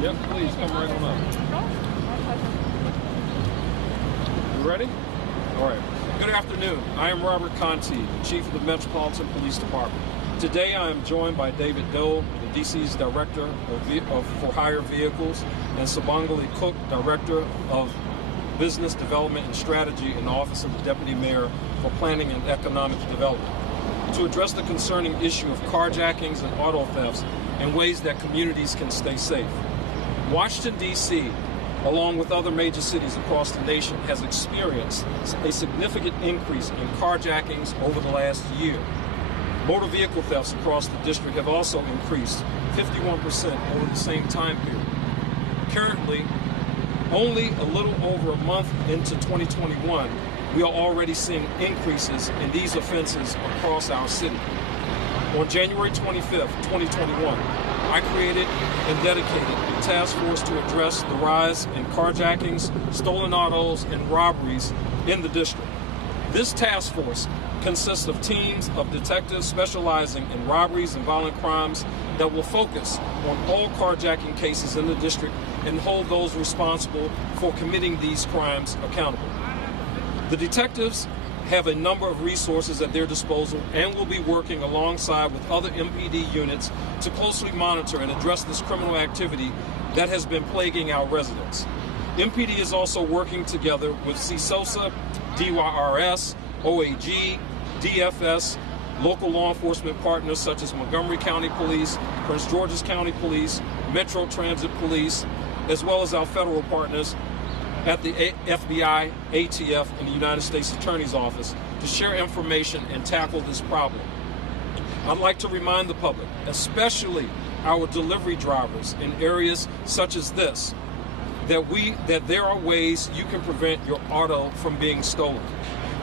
Yep, please come right on up. You ready? All right. Good afternoon. I am Robert Conti, the Chief of the Metropolitan Police Department. Today I am joined by David Doe, the DC's Director of For-Hire Vehicles, and Sabangali Cook, Director of Business Development and Strategy in the Office of the Deputy Mayor for Planning and Economic Development, to address the concerning issue of carjackings and auto thefts and ways that communities can stay safe. Washington, D.C., along with other major cities across the nation, has experienced a significant increase in carjackings over the last year. Motor vehicle thefts across the district have also increased 51% over the same time period. Currently, only a little over a month into 2021, we are already seeing increases in these offenses across our city. On January 25th, 2021, I created and dedicated a task force to address the rise in carjackings, stolen autos, and robberies in the district. This task force consists of teams of detectives specializing in robberies and violent crimes that will focus on all carjacking cases in the district and hold those responsible for committing these crimes accountable. The detectives have a number of resources at their disposal and will be working alongside with other MPD units to closely monitor and address this criminal activity that has been plaguing our residents. MPD is also working together with CSOSA, DYRS, OAG, DFS, local law enforcement partners such as Montgomery County Police, Prince George's County Police, Metro Transit Police, as well as our federal partners at the FBI, ATF, and the United States Attorney's Office to share information and tackle this problem. I'd like to remind the public, especially our delivery drivers in areas such as this, that there are ways you can prevent your auto from being stolen.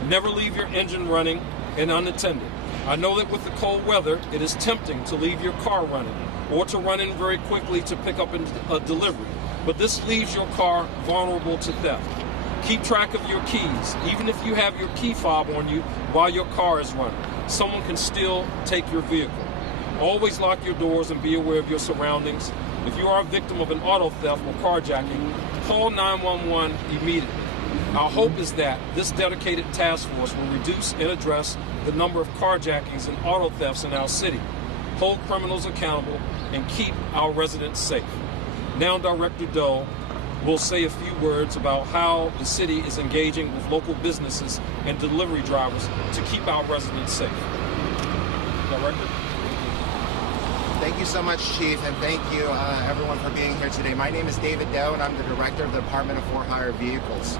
Never leave your engine running and unattended. I know that with the cold weather, it is tempting to leave your car running or to run in very quickly to pick up a delivery, but this leaves your car vulnerable to theft. Keep track of your keys. Even if you have your key fob on you while your car is running, someone can still take your vehicle. Always lock your doors and be aware of your surroundings. If you are a victim of an auto theft or carjacking, call 911 immediately. Our hope is that this dedicated task force will reduce and address the number of carjackings and auto thefts in our city, hold criminals accountable, and keep our residents safe. Now Director Doe will say a few words about how the city is engaging with local businesses and delivery drivers to keep our residents safe. Director? Thank you so much, Chief, and thank you everyone for being here today. My name is David Doe, and I'm the Director of the Department of For-Hire Vehicles.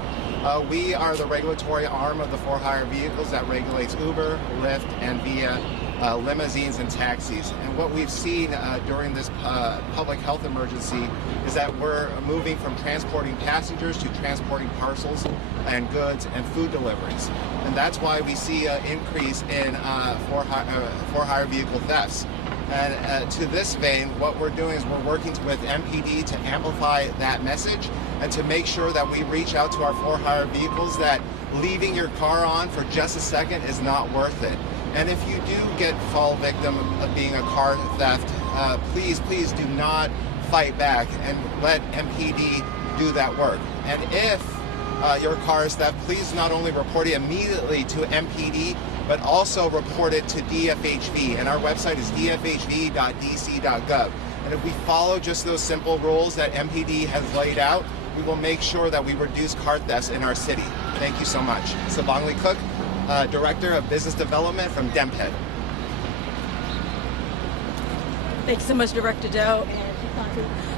We are the regulatory arm of the For-Hire Vehicles that regulates Uber, Lyft, and Via limousines and taxis. And what we've seen during this public health emergency is that we're moving from transporting passengers to transporting parcels and goods and food deliveries. And that's why we see an increase in for-hire vehicle thefts. And to this vein, what we're doing is we're working with MPD to amplify that message and to make sure that we reach out to our for-hire vehicles that leaving your car on for just a second is not worth it. And if you do fall victim of being a car theft, please do not fight back and let MPD do that work. And if your car is theft, please not only report it immediately to MPD, but also report it to DFHV. And our website is dfhv.dc.gov. And if we follow just those simple rules that MPD has laid out, we will make sure that we reduce car thefts in our city. Thank you so much. Sabangali Cook, Director of Business Development from DEMPED. Thanks so much, Director Doe.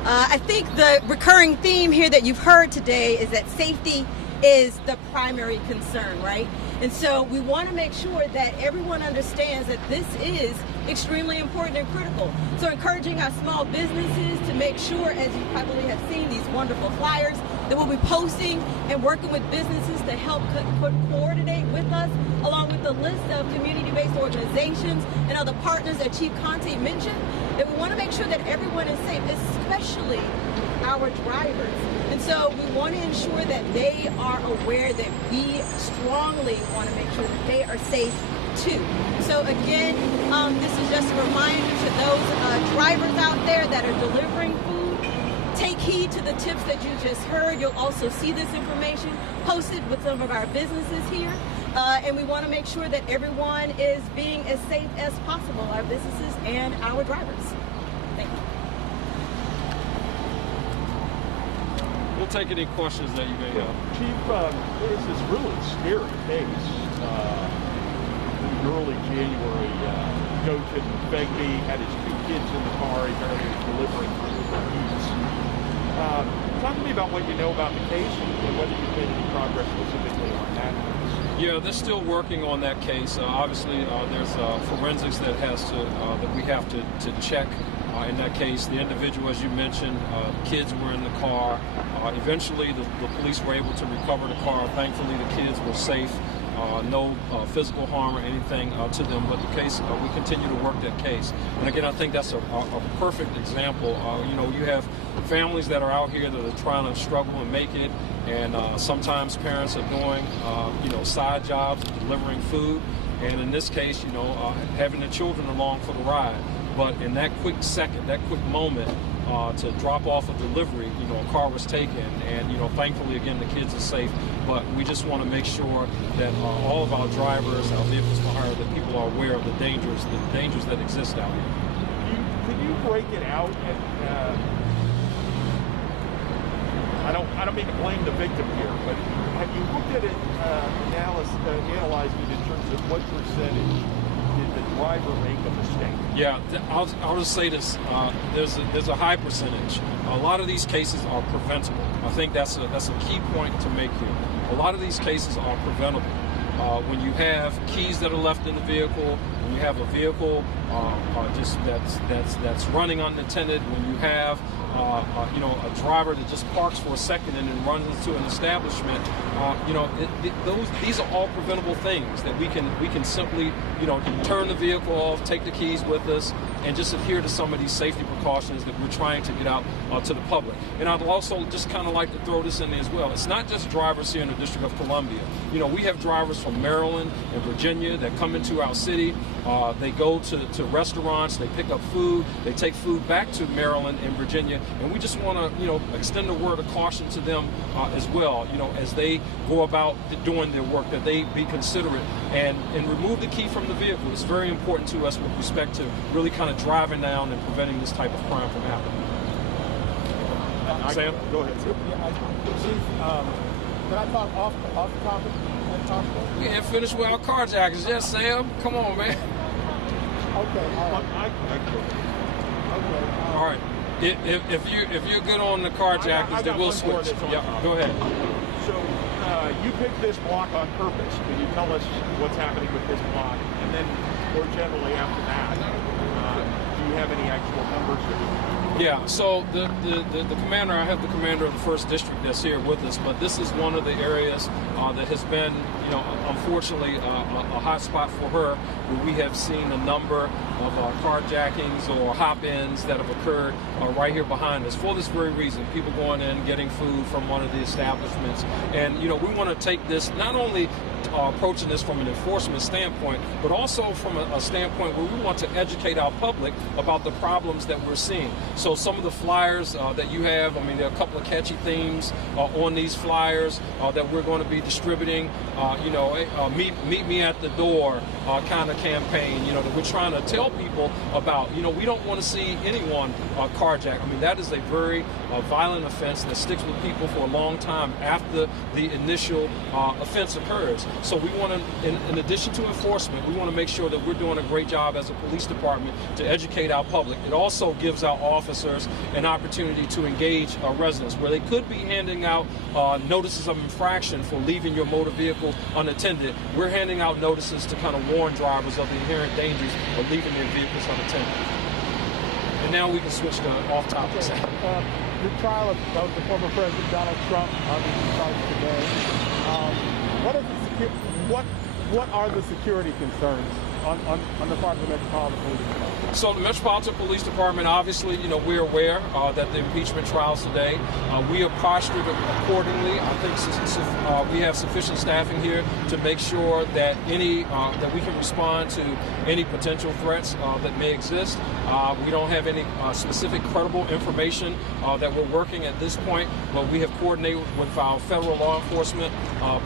I think the recurring theme here that you've heard today is that safety is the primary concern, right? And so we want to make sure that everyone understands that this is extremely important and critical. So encouraging our small businesses to make sure, as you probably have seen these wonderful flyers, that we'll be posting and working with businesses to help coordinate with us, along with the list of community-based organizations and other partners that Chief Conte mentioned, that we want to make sure that everyone is safe, especially our drivers. And so we want to ensure that they are aware that we strongly want to make sure that they are safe too. So again, this is just a reminder to those drivers out there that are delivering food, take heed to the tips that you just heard. You'll also see this information posted with some of our businesses here. And we want to make sure that everyone is being as safe as possible, our businesses and our drivers. Thank you. We'll take any questions that you may have. Chief, there's this really scary case in early January. Goshen Begbie had his 2 kids in the car. He apparently was delivering eats. Talk to me about what you know about the case and whether you've made any progress specifically on that case. Yeah, they're still working on that case. Obviously, there's forensics that we have to check in that case. The individual, as you mentioned, kids were in the car. Eventually, the police were able to recover the car. Thankfully, the kids were safe. No physical harm or anything to them, but the case, we continue to work that case. And again, I think that's a perfect example. You have families that are out here that are trying to struggle and make it, and sometimes parents are doing, side jobs, delivering food, and in this case, having the children along for the ride. But in that quick second, that quick moment, to drop off a delivery, a car was taken, and thankfully again the kids are safe. But we just want to make sure that all of our drivers, our vehicles for hire, that people are aware of the dangers that exist out here. Could you break it out? I don't mean to blame the victim here, but have you looked at it, analyzed it in terms of what percentage did the driver make a mistake? Yeah, I'll just say this: there's a high percentage. A lot of these cases are preventable. I think that's a key point to make here. A lot of these cases are preventable. When you have keys that are left in the vehicle, when you have a vehicle just that's running unattended, when you have a driver that just parks for a second and then runs into an establishment, these are all preventable things that we can simply turn the vehicle off, take the keys with us, and just adhere to some of these safety precautions that we're trying to get out to the public. And I'd also just kind of like to throw this in there as well. It's not just drivers here in the District of Columbia. We have drivers from Maryland and Virginia that come into our city. They go to restaurants, they pick up food, they take food back to Maryland and Virginia, and we just want to extend a word of caution to them as well, as they go about doing their work, that they be considerate and remove the key from the vehicle. It's very important to us with respect to really kind of driving down and preventing this type of crime from happening. Sam? Go ahead, Sam. Chief, can I talk off topic? We ain't finished with our carjackings yet, Sam. Come on, man. Okay. All right. If you're good on the carjackings, then we'll switch. Yeah, go ahead. So you picked this block on purpose. Can you tell us what's happening with this block? And then more generally after that, do you have any actual numbers? Yeah, so the commander, I have the commander of the 1st District that's here with us, but this is one of the areas that has been, unfortunately, a hot spot for her, where we have seen a number of carjackings or hop-ins that have occurred right here behind us for this very reason. People going in, getting food from one of the establishments. And, we want to take this, not only approaching this from an enforcement standpoint, but also from a standpoint where we want to educate our public about the problems that we're seeing. So some of the flyers that you have, there are a couple of catchy themes on these flyers that we're going to be distributing. Meet me at the door kind of campaign, that we're trying to tell people about. We don't want to see anyone carjack. That is a very violent offense that sticks with people for a long time after the initial offense occurs. So we want to, in addition to enforcement, we want to make sure that we're doing a great job as a police department to educate our public. It also gives our officers an opportunity to engage residents, where they could be handing out notices of infraction for leaving your motor vehicle unattended. We're handing out notices to kind of warn drivers of the inherent dangers of leaving their vehicles unattended. And now we can switch to off-topic. Okay. The trial of the former President Donald Trump obviously started today. What are the security concerns on the part of the Metropolitan Police Department? So the Metropolitan Police Department, obviously, we're aware that the impeachment trials today, we are postured accordingly. I think we have sufficient staffing here to make sure that that we can respond to any potential threats that may exist. We don't have any specific credible information that we're working at this point, but we have coordinated with our federal law enforcement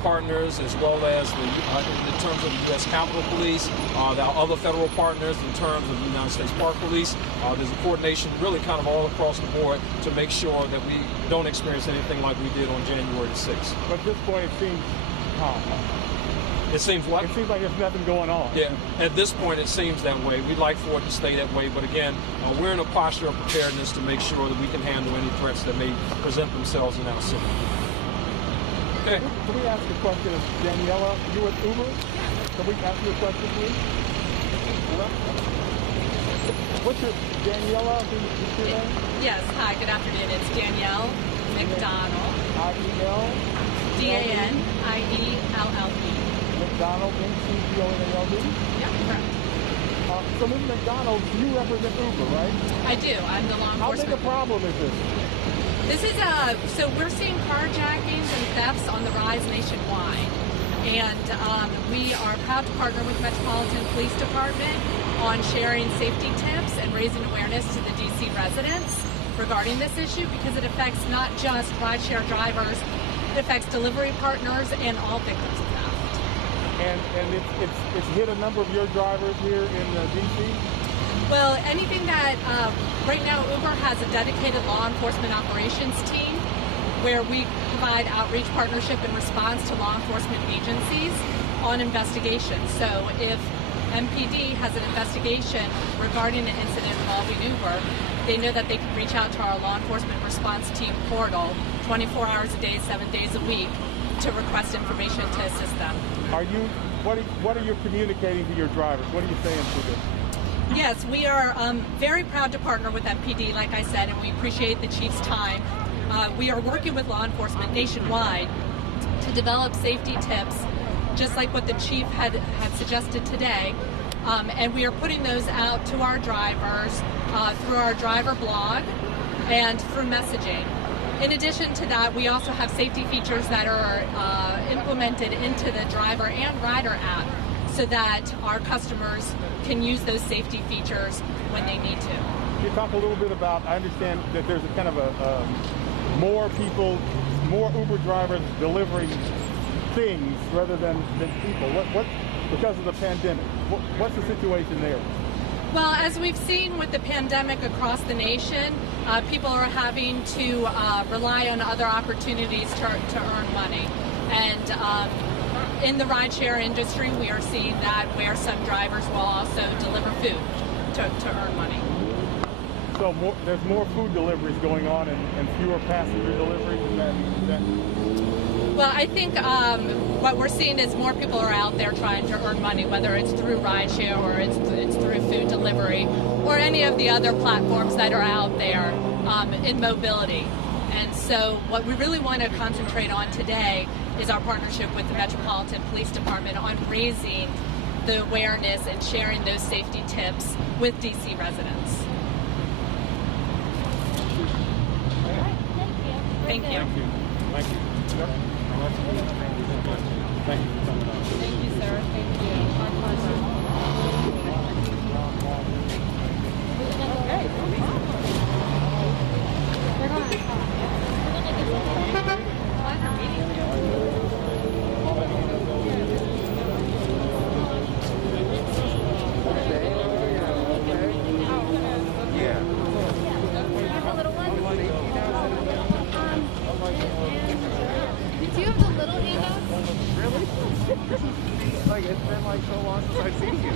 partners, as well as in terms of the U.S. Capitol Police, our other federal partners in terms of the United States Park Police. There's a coordination really kind of all across the board to make sure that we don't experience anything like we did on January the 6th. But at this point, it seems calm. It seems what? It seems like there's nothing going on. Yeah, at this point it seems that way. We'd like for it to stay that way, but again, we're in a posture of preparedness to make sure that we can handle any threats that may present themselves in our city. Okay. Can we ask a question of Daniela? You with Uber? Can we ask you a question, please? What's your Daniela? What's your name? Yes. Hi. Good afternoon. It's Danielle McDonald. I-E-L? DANIELLE. McDonald, McDonald. Yeah, correct. So Ms. McDonald, you represent Uber, right? I do. I'm the law How big enforcement. a problem is this? This is so we're seeing carjackings and thefts on the rise nationwide. And we are proud to partner with Metropolitan Police Department on sharing safety tips and raising awareness to the DC residents regarding this issue, because it affects not just rideshare drivers, it affects delivery partners and all victims of theft. And it's hit a number of your drivers here in DC? Well, anything that, right now Uber has a dedicated law enforcement operations team where we provide outreach, partnership, and response to law enforcement agencies on investigations. So if MPD has an investigation regarding an incident involving Uber, they know that they can reach out to our law enforcement response team portal 24 hours a day, 7 days a week to request information to assist them. What are you communicating to your drivers? What are you saying to them? Yes, we are very proud to partner with MPD, like I said, and we appreciate the Chief's time. We are working with law enforcement nationwide to develop safety tips, just like what the Chief had suggested today. And we are putting those out to our drivers through our driver blog and through messaging. In addition to that, we also have safety features that are implemented into the driver and rider app so that our customers can use those safety features when they need to. Can you talk a little bit about, I understand that there's a kind of more people, more Uber drivers delivering things rather than people. What because of the pandemic? What's the situation there? Well, as we've seen with the pandemic across the nation, people are having to rely on other opportunities to earn money. And in the rideshare industry, we are seeing that where some drivers will also deliver food to earn money. So there's more food deliveries going on and fewer passenger deliveries? Well, I think what we're seeing is more people are out there trying to earn money, whether it's through rideshare or it's through food delivery or any of the other platforms that are out there in mobility. And so what we really want to concentrate on today is our partnership with the Metropolitan Police Department on raising the awareness and sharing those safety tips with DC residents. Thank you. Thank you. Thank you, sir. Thank you. Our pleasure. Do you have the little handouts? Really? Like, it's been like so long since I've seen you.